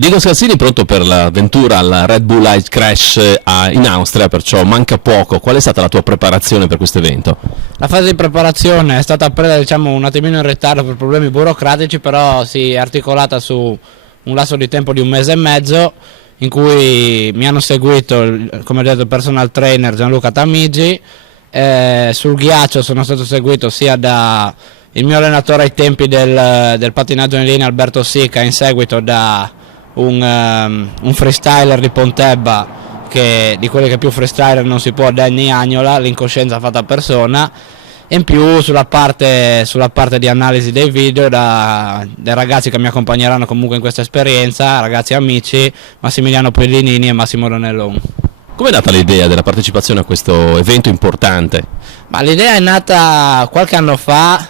Diego Scarsini pronto per l'avventura al Red Bull Ice Crash in Austria, perciò manca poco. Qual è stata la tua preparazione per questo evento? La fase di preparazione è stata presa un attimino in ritardo per problemi burocratici, però si è articolata su un lasso di tempo di 1 mese e mezzo in cui mi hanno seguito, come detto, il personal trainer Gianluca Tamigi. Sul ghiaccio sono stato seguito sia da il mio allenatore ai tempi del pattinaggio in linea Alberto Sica, in seguito da un freestyler di Pontebba, di quelli che più freestyler non si può, Danny Agnola, l'incoscienza fatta persona, e in più sulla parte di analisi dei video dei ragazzi che mi accompagneranno comunque in questa esperienza, ragazzi amici, Massimiliano Pellinini e Massimo Ronellon. Come è nata l'idea della partecipazione a questo evento importante? Ma l'idea è nata qualche anno fa,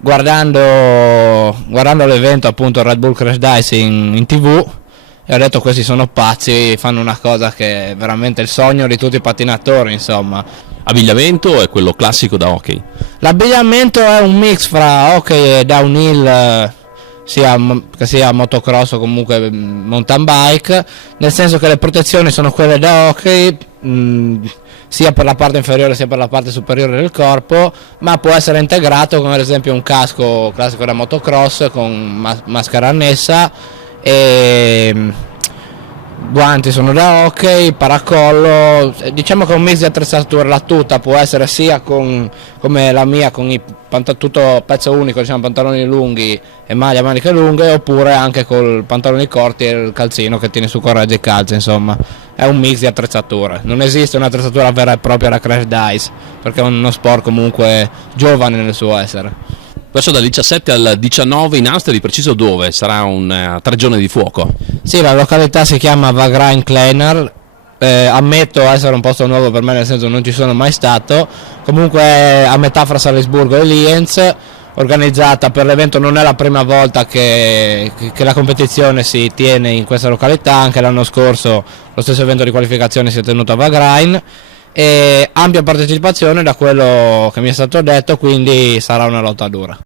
guardando l'evento, appunto Red Bull Crash Dice in TV, e ho detto: questi sono pazzi, fanno una cosa che è veramente il sogno di tutti i pattinatori, insomma. Abbigliamento è quello classico da hockey? L'abbigliamento è un mix fra hockey e downhill, che sia motocross o comunque mountain bike, nel senso che le protezioni sono quelle da hockey, sia per la parte inferiore sia per la parte superiore del corpo, ma può essere integrato come ad esempio un casco classico da motocross con maschera annessa, e guanti sono da hockey, paracollo. Diciamo che è un mix di attrezzature. La tuta può essere sia come la mia, con tutto pezzo unico, diciamo pantaloni lunghi e maglia a maniche lunghe, oppure anche con pantaloni corti e il calzino che tiene su corregge e calza. Insomma, è un mix di attrezzature. Non esiste un'attrezzatura vera e propria da Crash Dice, perché è uno sport comunque giovane nel suo essere. Questo dal 17 al 19 in Austria, di preciso dove? Sarà un 3 giorni di fuoco? Sì, la località si chiama Wagrain Kleiner. Ammetto essere un posto nuovo per me, nel senso non ci sono mai stato. Comunque a metà fra Salisburgo e Lienz, organizzata per l'evento. Non è la prima volta che la competizione si tiene in questa località, anche l'anno scorso lo stesso evento di qualificazione si è tenuto a Wagrain, e ampia partecipazione da quello che mi è stato detto, quindi sarà una lotta dura.